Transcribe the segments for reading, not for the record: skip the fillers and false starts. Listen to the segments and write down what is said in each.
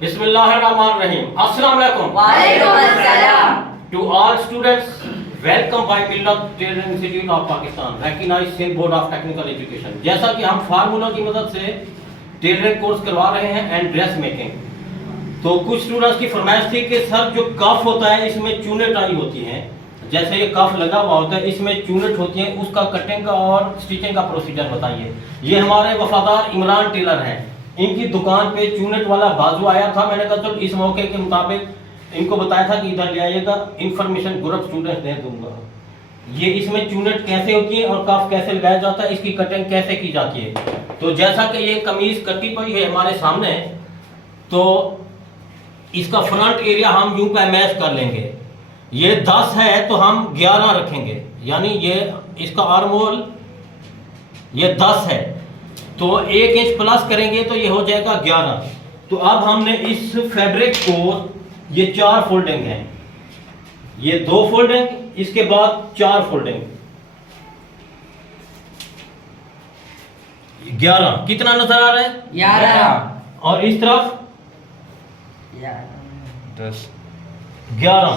Bismillahirrahmanirrahim. Assalamu alaikum. Walaikum assalam. To all students, welcome by Millat Tailoring Institute of Pakistan, recognized Sindh Board of Technical Education. जैसा कि हम formula की मदद से tailoring course करवा रहे हैं एंड ड्रेस मेकिंग, तो कुछ स्टूडेंट्स की फरमाइश थी कि सर जो कफ होता है इसमें चूनेट आई होती हैं, जैसे ये कफ लगा हुआ होता है इसमें चूनेट होती है, उसका कटिंग का और स्टिचिंग का प्रोसीजर बताइए। ये हमारे वफादार इमरान टेलर हैं, इनकी दुकान पे चूनेट वाला बाजू आया था, मैंने कहा चलो इस मौके के मुताबिक इनको बताया था कि इधर ले आइएगा, इन्फॉर्मेशन ग्रुप स्टूडेंट्स दे दूंगा। ये इसमें चूनेट कैसे होती है और कफ कैसे लगाया जाता है, इसकी कटिंग कैसे की जाती है। तो जैसा कि ये कमीज कटी पड़ी है हमारे सामने, तो इसका फ्रंट एरिया हम यूं पे मैच कर लेंगे। ये 10 है तो हम 11 रखेंगे, यानी ये इसका आर्म होल ये 10 है तो 1 इंच प्लस करेंगे तो ये हो जाएगा 11। तो अब हमने इस फैब्रिक को, ये 4 फोल्डिंग है, ये 2 फोल्डिंग, इसके बाद 4 फोल्डिंग, 11 कितना नजर आ रहा है? 11। और इस तरफ 10, 11,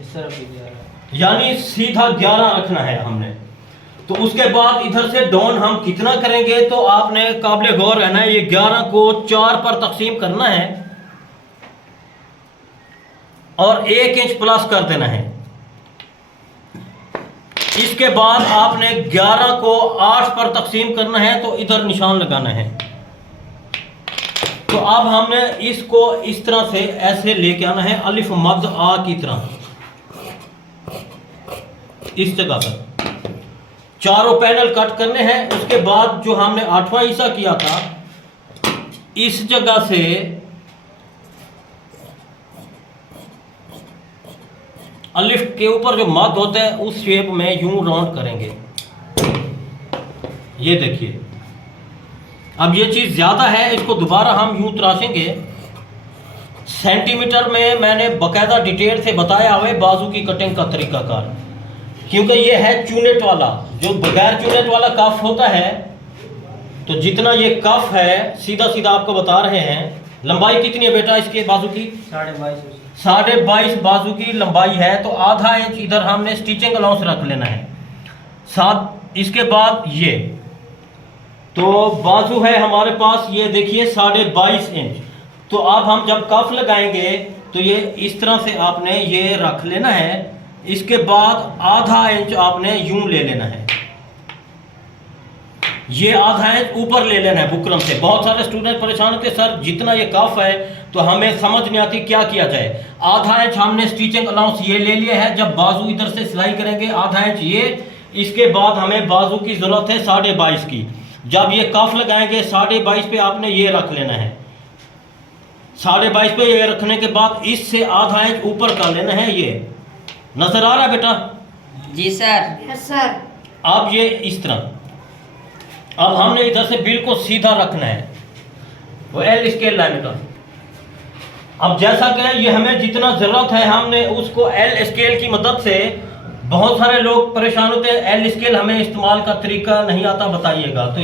इस तरफ भी 11, यानी सीधा 11 रखना है हमने। तो उसके बाद इधर से डाउन हम कितना करेंगे, तो आपने काबिल गौर रहना है, ये 11 को 4 पर तकसीम करना है और 1 इंच प्लस कर देना है। इसके बाद आपने 11 को 8 पर तकसीम करना है तो इधर निशान लगाना है। तो अब हमने इसको इस तरह से ऐसे लेके आना है, अलिफ मद आ की तरह, इस जगह पर चारों पैनल कट करने हैं। उसके बाद जो हमने 8वां हिस्सा किया था, इस जगह से अलिफ के ऊपर जो मद होता है उस शेप में यूं राउंड करेंगे। ये देखिए, अब ये चीज ज्यादा है, इसको दोबारा हम यूं तराशेंगे। सेंटीमीटर में मैंने बकायदा डिटेल से बताया हुआ है बाजू की कटिंग का तरीकाकार, क्योंकि ये है चूनेट वाला। जो बगैर चूनेट वाला कफ होता है, तो जितना ये कफ है सीधा सीधा आपको बता रहे हैं। लंबाई कितनी है बेटा इसके बाजू की? 22.5 बाजू की लंबाई है, तो आधा इंच इधर हमने स्टिचिंग अलाउंस रख लेना है साथ। इसके बाद ये तो बाजू है हमारे पास, ये देखिए 22.5 इंच। तो अब हम जब कफ लगाएंगे तो ये इस तरह से आपने ये रख लेना है। इसके बाद आधा इंच आपने यूं ले लेना है, ये आधा इंच ऊपर ले लेना है बुकरम से। बहुत सारे स्टूडेंट परेशान होते हैं, सर जितना ये कफ है तो हमें समझ नहीं आती क्या किया जाए। आधा इंच हमने स्टिचिंग अलाउंस ये ले लिया है, जब बाजू इधर से सिलाई करेंगे आधा इंच ये। इसके बाद हमें बाजू की जरूरत है 22.5 की। जब ये कफ लगाएंगे 22.5 पे आपने ये रख लेना है। 22.5 पे ये रखने के बाद इससे आधा इंच ऊपर कर लेना है। ये नजर आ रहा है बेटा? जी सर। Yes sir. अब ये इस तरह, अब हमने इधर से बिल्कुल सीधा रखना है, वो एल स्केल लाइन का। अब जैसा कि ये हमें जितना जरूरत है हमने उसको एल स्केल की मदद से, बहुत सारे लोग परेशान होते हैं एल स्केल हमें इस्तेमाल का तरीका नहीं आता, बताइएगा। तो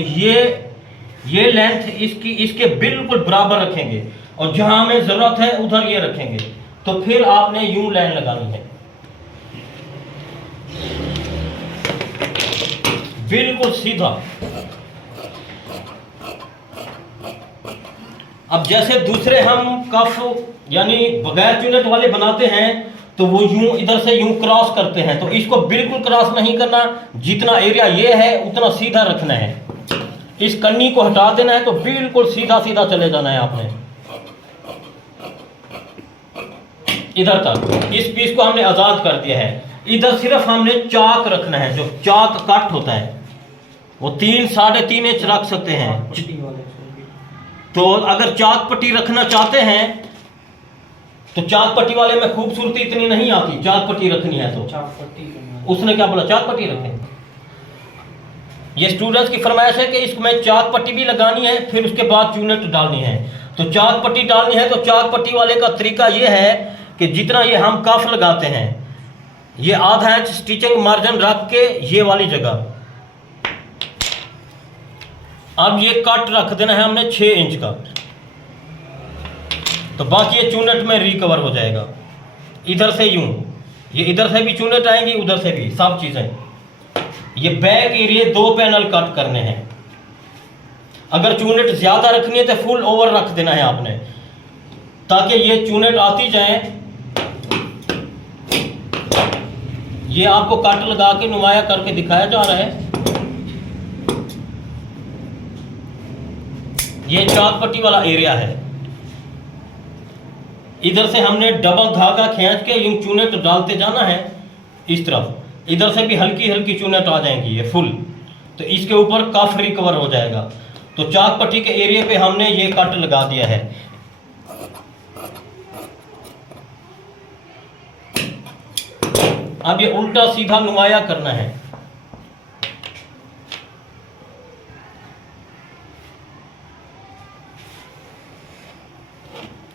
ये लेंथ इसकी इसके बिल्कुल बराबर रखेंगे और जहां हमें जरूरत है उधर ये रखेंगे। तो फिर आपने यूं लाइन लगानी है बिल्कुल सीधा। अब जैसे दूसरे हम कफ यानी बगैर चूनेट वाले बनाते हैं तो वो यूं इधर से यूं क्रॉस करते हैं, तो इसको बिल्कुल क्रॉस नहीं करना, जितना एरिया ये है उतना सीधा रखना है। इस कन्नी को हटा देना है तो बिल्कुल सीधा सीधा चले जाना है आपने इधर तक। इस पीस को हमने आजाद कर दिया है। इधर सिर्फ हमने चाक रखना है, जो चाक कट होता है वो 3-3.5 इंच रख सकते हैं। तो अगर चाक पट्टी रखना चाहते हैं तो चाक पट्टी वाले में खूबसूरती इतनी नहीं आती, चाक पट्टी रखनी है तो उसने क्या बोला, चाक पट्टी रखें। ये स्टूडेंट्स की फरमाइश है कि इसमें चाक पट्टी भी लगानी है, फिर उसके बाद चूनेट डालनी है। तो चाक पट्टी डालनी है तो चाक पट्टी वाले का तरीका ये है कि जितना ये हम कफ लगाते हैं, ये आधा इंच स्टिचिंग मार्जिन रख के ये वाली जगह, अब ये कट रख देना है हमने 6 इंच का। तो बाकी ये चूनट में रिकवर हो जाएगा। इधर से यूं, ये इधर से भी चूनट आएंगी, उधर से भी, सब चीज़ें। ये बैक एरिया 2 पैनल कट करने हैं। अगर चूनट ज़्यादा रखनी है तो फुल ओवर रख देना है आपने, ताकि ये चूनट आती जाए। ये आपको कट लगा के नुमाया करके दिखाया जा रहा है। ये चाक पट्टी वाला एरिया है। इधर से हमने डबल धागा खींच के यूं चूनट डालते जाना है इस तरफ। इधर से भी हल्की हल्की चूनट आ जाएंगी ये फुल, तो इसके ऊपर कफ रिकवर हो जाएगा। तो चाक पट्टी के एरिया पे हमने ये कट लगा दिया है। अब ये उल्टा सीधा नुमाया करना है।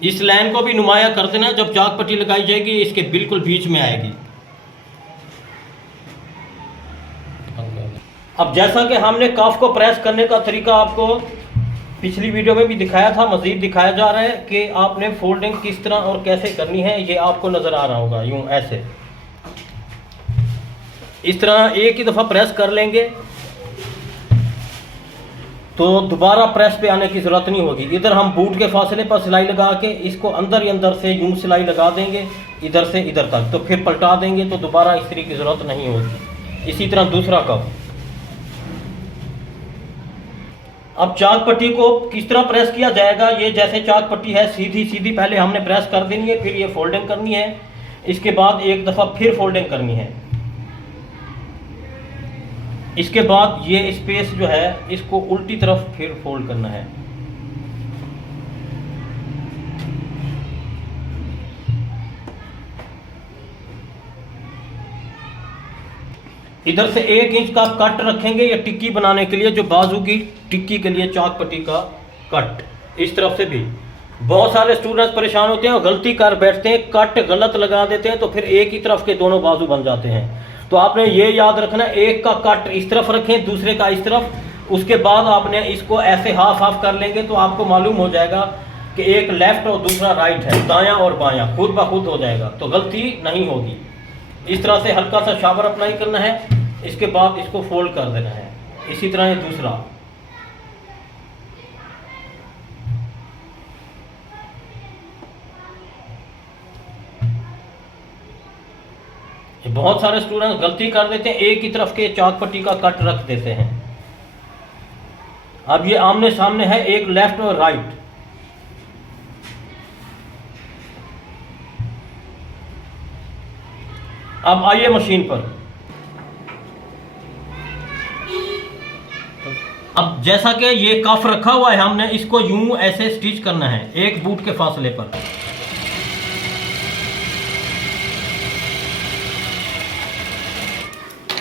इस लाइन को भी नुमाया कर देना। जब चाक पट्टी लगाई जाएगी इसके बिल्कुल बीच में आएगी। अब जैसा कि हमने कफ को प्रेस करने का तरीका आपको पिछली वीडियो में भी दिखाया था, मजीद दिखाया जा रहा है कि आपने फोल्डिंग किस तरह और कैसे करनी है। ये आपको नज़र आ रहा होगा, यूं ऐसे इस तरह एक ही दफ़ा प्रेस कर लेंगे तो दोबारा प्रेस पे आने की ज़रूरत नहीं होगी। इधर हम बूट के फासले पर सिलाई लगा के इसको अंदर ही अंदर से यूं सिलाई लगा देंगे इधर से इधर तक, तो फिर पलटा देंगे तो दोबारा इस्त्री की ज़रूरत नहीं होगी। इसी तरह दूसरा कप। अब चाक पट्टी को किस तरह प्रेस किया जाएगा, ये जैसे चाक पट्टी है सीधी सीधी पहले हमने प्रेस कर देनी है, फिर ये फोल्डिंग करनी है, इसके बाद एक दफ़ा फिर फोल्डिंग करनी है। इसके बाद ये स्पेस जो है इसको उल्टी तरफ फिर फोल्ड करना है। इधर से 1 इंच का कट रखेंगे ये टिक्की बनाने के लिए, जो बाजू की टिक्की के लिए चाक पट्टी का कट। इस तरफ से भी बहुत सारे स्टूडेंट्स परेशान होते हैं और गलती कर बैठते हैं, कट गलत लगा देते हैं, तो फिर एक ही तरफ के दोनों बाजू बन जाते हैं। तो आपने ये याद रखना, एक का कट इस तरफ रखें, दूसरे का इस तरफ। उसके बाद आपने इसको ऐसे हाफ हाफ कर लेंगे तो आपको मालूम हो जाएगा कि एक लेफ्ट और दूसरा राइट है, दायां और बायां खुद ब खुद हो जाएगा, तो गलती नहीं होगी। इस तरह से हल्का सा शावर अप्लाई करना है, इसके बाद इसको फोल्ड कर देना है। इसी तरह ये दूसरा। बहुत सारे स्टूडेंट्स गलती कर देते हैं, एक ही तरफ के चाक पट्टी का कट रख देते हैं। अब ये आमने सामने है, एक लेफ्ट और राइट। अब आइए मशीन पर। अब जैसा कि ये कफ रखा हुआ है, हमने इसको यूं ऐसे स्टिच करना है एक बूट के फासले पर।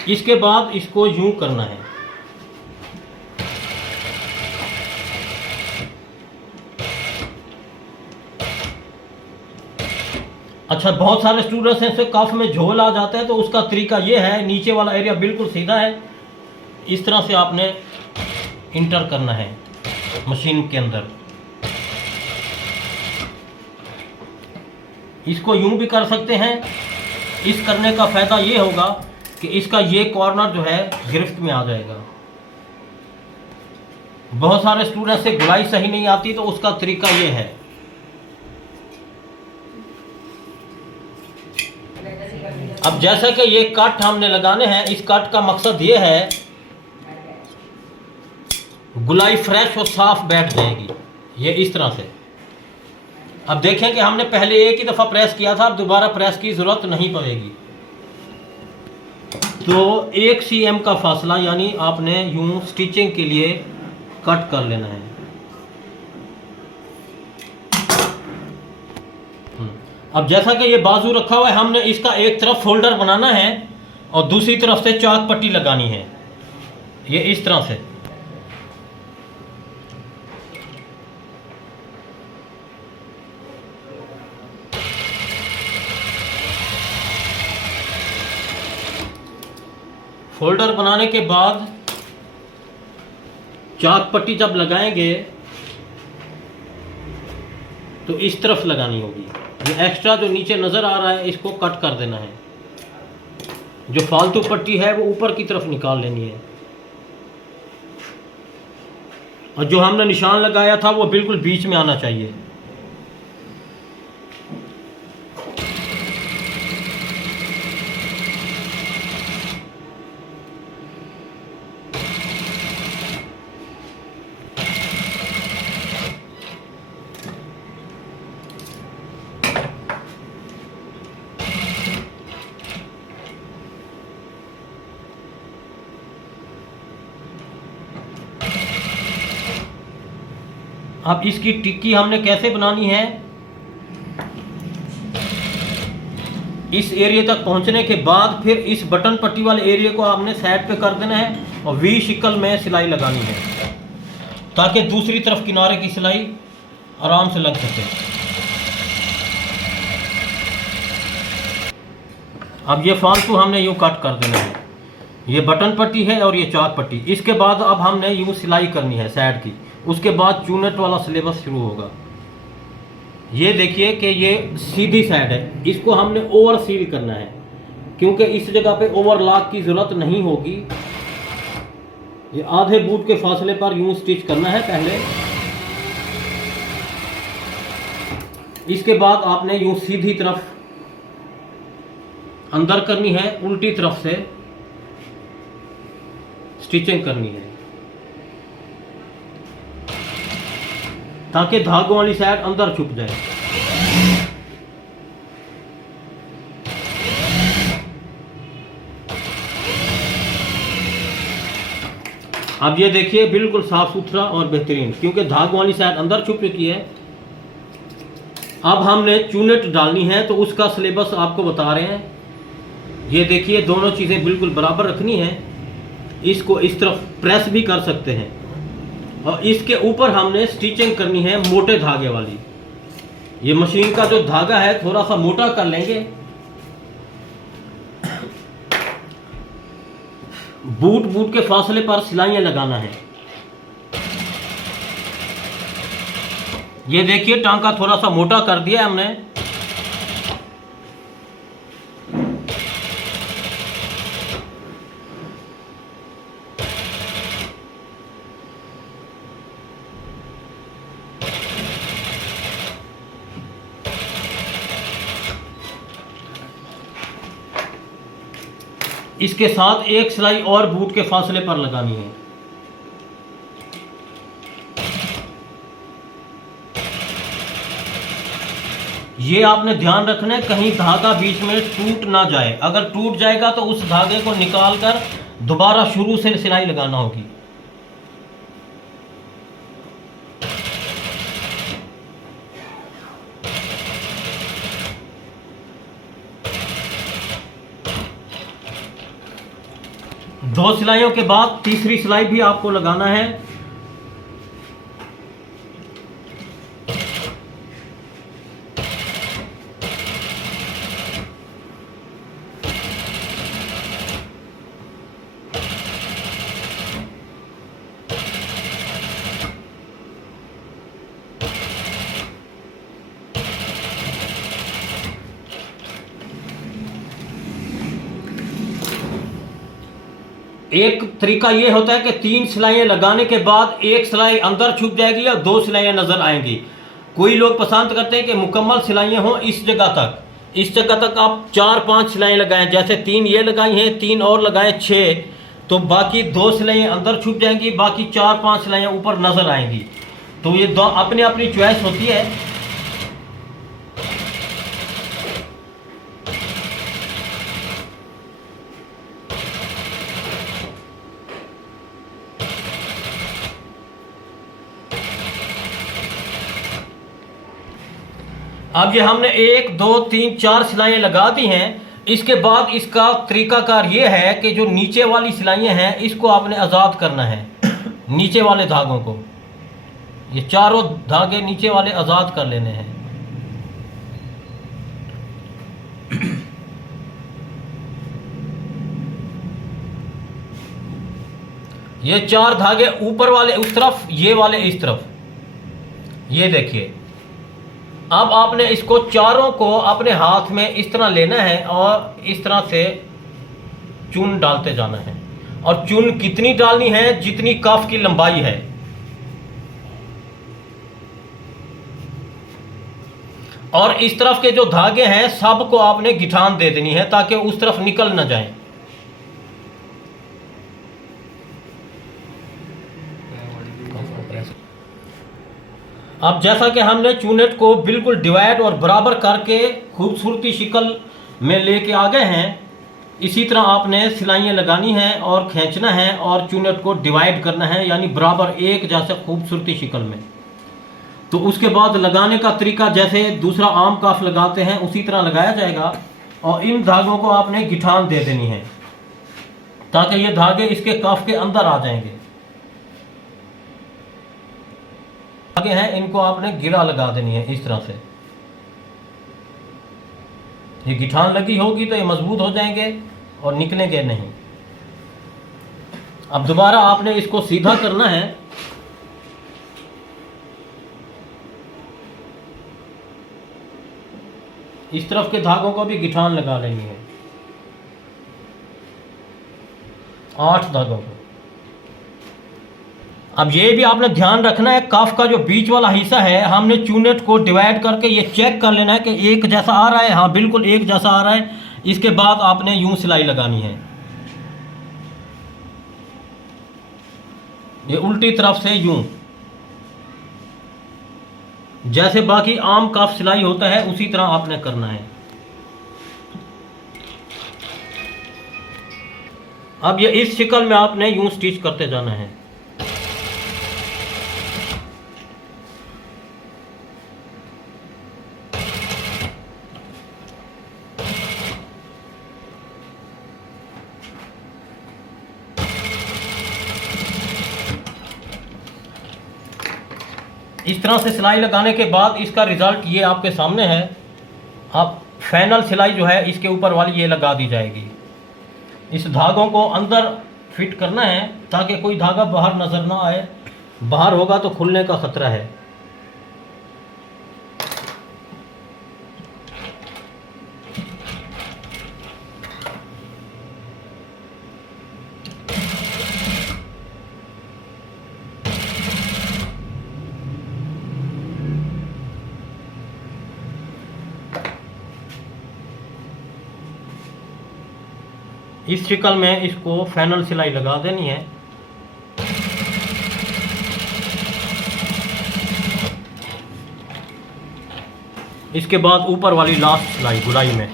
इसके बाद इसको यूं करना है। अच्छा, बहुत सारे स्टूडेंट्स हैं से कफ में झोल आ जाता है, तो उसका तरीका ये है, नीचे वाला एरिया बिल्कुल सीधा है, इस तरह से आपने इंटर करना है मशीन के अंदर। इसको यूं भी कर सकते हैं। इस करने का फायदा ये होगा कि इसका ये कॉर्नर जो है गिरफ्त में आ जाएगा। बहुत सारे स्टूडेंट से गुलाई सही नहीं आती, तो उसका तरीका ये है। अब जैसा कि ये कट हमने लगाने हैं, इस कट का मकसद ये है गुलाई फ्रेश और साफ बैठ जाएगी, ये इस तरह से। अब देखें कि हमने पहले एक ही दफ़ा प्रेस किया था, अब दोबारा प्रेस की ज़रूरत नहीं पड़ेगी। तो 1 cm का फासला यानी आपने यूं स्टिचिंग के लिए कट कर लेना है। अब जैसा कि ये बाजू रखा हुआ है, हमने इसका एक तरफ फोल्डर बनाना है और दूसरी तरफ से चाक पट्टी लगानी है, ये इस तरह से। फोल्डर बनाने के बाद चाक पट्टी जब लगाएंगे तो इस तरफ लगानी होगी। ये एक्स्ट्रा जो नीचे नज़र आ रहा है इसको कट कर देना है, जो फालतू पट्टी है वो ऊपर की तरफ निकाल लेनी है, और जो हमने निशान लगाया था वो बिल्कुल बीच में आना चाहिए। अब इसकी टिक्की हमने कैसे बनानी है, इस एरिया तक पहुंचने के बाद फिर इस बटन पट्टी वाले एरिया को आपने साइड पे कर देना है और वी शिकल में सिलाई लगानी है, ताकि दूसरी तरफ किनारे की सिलाई आराम से लग सके। अब ये फालतू हमने यूँ कट कर देना है, ये बटन पट्टी है और ये चाक पट्टी। इसके बाद अब हमने यूँ सिलाई करनी है साइड की, उसके बाद चूनेट वाला सिलेबस शुरू होगा। ये देखिए कि ये सीधी साइड है, इसको हमने ओवर सील करना है, क्योंकि इस जगह पे ओवरलॉक की ज़रूरत नहीं होगी। ये आधे बूट के फासले पर यूं स्टिच करना है पहले, इसके बाद आपने यूं सीधी तरफ अंदर करनी है, उल्टी तरफ से स्टिचिंग करनी है, ताकि धागों वाली साइड अंदर छुप जाए। अब ये देखिए बिल्कुल साफ सुथरा और बेहतरीन, क्योंकि धागों वाली साइड अंदर छुप चुकी है। अब हमने चूनेट डालनी है, तो उसका सिलेबस आपको बता रहे हैं। ये देखिए दोनों चीज़ें बिल्कुल बराबर रखनी है, इसको इस तरफ प्रेस भी कर सकते हैं, और इसके ऊपर हमने स्टिचिंग करनी है मोटे धागे वाली। ये मशीन का जो धागा है थोड़ा सा मोटा कर लेंगे। बूट के फासले पर सिलाइयाँ लगाना है। ये देखिए टांका थोड़ा सा मोटा कर दिया हमने। इसके साथ एक सिलाई और बूट के फासले पर लगानी है। ये आपने ध्यान रखना है कहीं धागा बीच में टूट ना जाए। अगर टूट जाएगा तो उस धागे को निकाल कर दोबारा शुरू से सिलाई लगाना होगी। दो सिलाइयों के बाद तीसरी सिलाई भी आपको लगाना है। एक तरीका ये होता है कि 3 सिलाइयाँ लगाने के बाद एक सिलाई अंदर छुप जाएगी और 2 सिलाइयाँ नज़र आएंगी। कोई लोग पसंद करते हैं कि मुकम्मल सिलाइयाँ हों इस जगह तक। इस जगह तक आप 4-5 सिलाइयाँ लगाएं, जैसे 3 ये लगाई हैं, 3 और लगाएं, 6, तो बाकी 2 सिलाइयाँ अंदर छुप जाएंगी, बाकी 4-5 सिलाइयाँ ऊपर नज़र आएंगी। तो ये दो अपनी अपनी चॉइस होती है। अब ये हमने 1, 2, 3, 4 सिलाइयाँ लगा दी हैं। इसके बाद इसका तरीकाकार ये है कि जो नीचे वाली सिलाइयाँ हैं इसको आपने आज़ाद करना है। नीचे वाले धागों को, ये चारों धागे नीचे वाले आज़ाद कर लेने हैं। ये 4 धागे ऊपर वाले उस तरफ, ये वाले इस तरफ। ये देखिए अब आपने इसको चारों को अपने हाथ में इस तरह लेना है और इस तरह से चून डालते जाना है, और चून कितनी डालनी है, जितनी कफ की लंबाई है। और इस तरफ के जो धागे हैं सबको आपने गिठान दे देनी है ताकि उस तरफ निकल ना जाए। अब जैसा कि हमने चूनेट को बिल्कुल डिवाइड और बराबर करके खूबसूरती शक्ल में लेके आ गए हैं, इसी तरह आपने सिलाइयाँ लगानी है और खींचना है और चूनेट को डिवाइड करना है, यानी बराबर एक जैसे खूबसूरती शक्ल में। तो उसके बाद लगाने का तरीका जैसे दूसरा आम काफ लगाते हैं उसी तरह लगाया जाएगा, और इन धागों को आपने गिठान दे देनी है ताकि ये धागे इसके काफ के अंदर आ जाएंगे। धागे हैं इनको आपने गिरा लगा देनी है इस तरह से। ये गिठान लगी होगी तो ये मजबूत हो जाएंगे और निकलेंगे नहीं। अब दोबारा आपने इसको सीधा करना है। इस तरफ के धागों को भी गिठान लगा लेनी है, 8 धागों को। अब ये भी आपने ध्यान रखना है, कफ का जो बीच वाला हिस्सा है हमने चूनेट को डिवाइड करके ये चेक कर लेना है कि एक जैसा आ रहा है। हाँ बिल्कुल एक जैसा आ रहा है। इसके बाद आपने यूं सिलाई लगानी है, ये उल्टी तरफ से यूं, जैसे बाकी आम काफ सिलाई होता है उसी तरह आपने करना है। अब ये इस शक्ल में आपने यूं स्टिच करते जाना है। इस तरह से सिलाई लगाने के बाद इसका रिजल्ट ये आपके सामने है। अब फाइनल सिलाई जो है इसके ऊपर वाली ये लगा दी जाएगी। इस धागों को अंदर फिट करना है ताकि कोई धागा बाहर नजर ना आए, बाहर होगा तो खुलने का खतरा है। इस शक्ल में इसको फाइनल सिलाई लगा देनी है। इसके बाद ऊपर वाली लास्ट सिलाई गुलाई में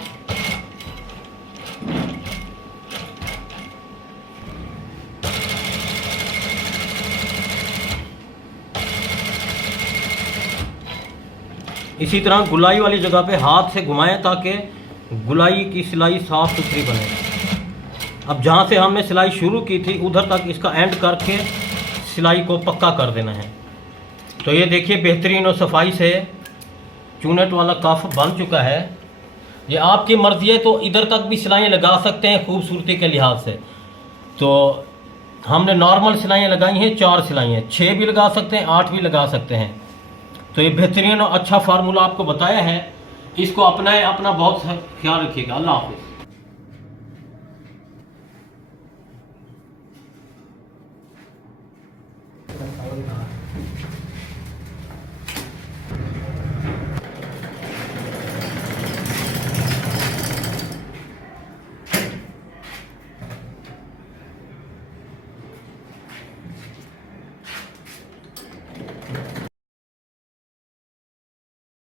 इसी तरह गुलाई वाली जगह पे हाथ से घुमाएं ताकि गुलाई की सिलाई साफ सुथरी बने। अब जहाँ से हमने सिलाई शुरू की थी उधर तक इसका एंड करके सिलाई को पक्का कर देना है। तो ये देखिए बेहतरीन और सफाई से चूनेट वाला कफ बन चुका है। ये आपकी मर्जी है तो इधर तक भी सिलाइयाँ लगा सकते हैं खूबसूरती के लिहाज से। तो हमने नॉर्मल सिलाइयाँ लगाई हैं 4 सिलाइयाँ, 6 भी लगा सकते हैं, 8 भी लगा सकते हैं। तो ये बेहतरीन और अच्छा फार्मूला आपको बताया है, इसको अपनाएं, अपना बहुत ख्याल रखिएगा। अल्लाह हाफिज़।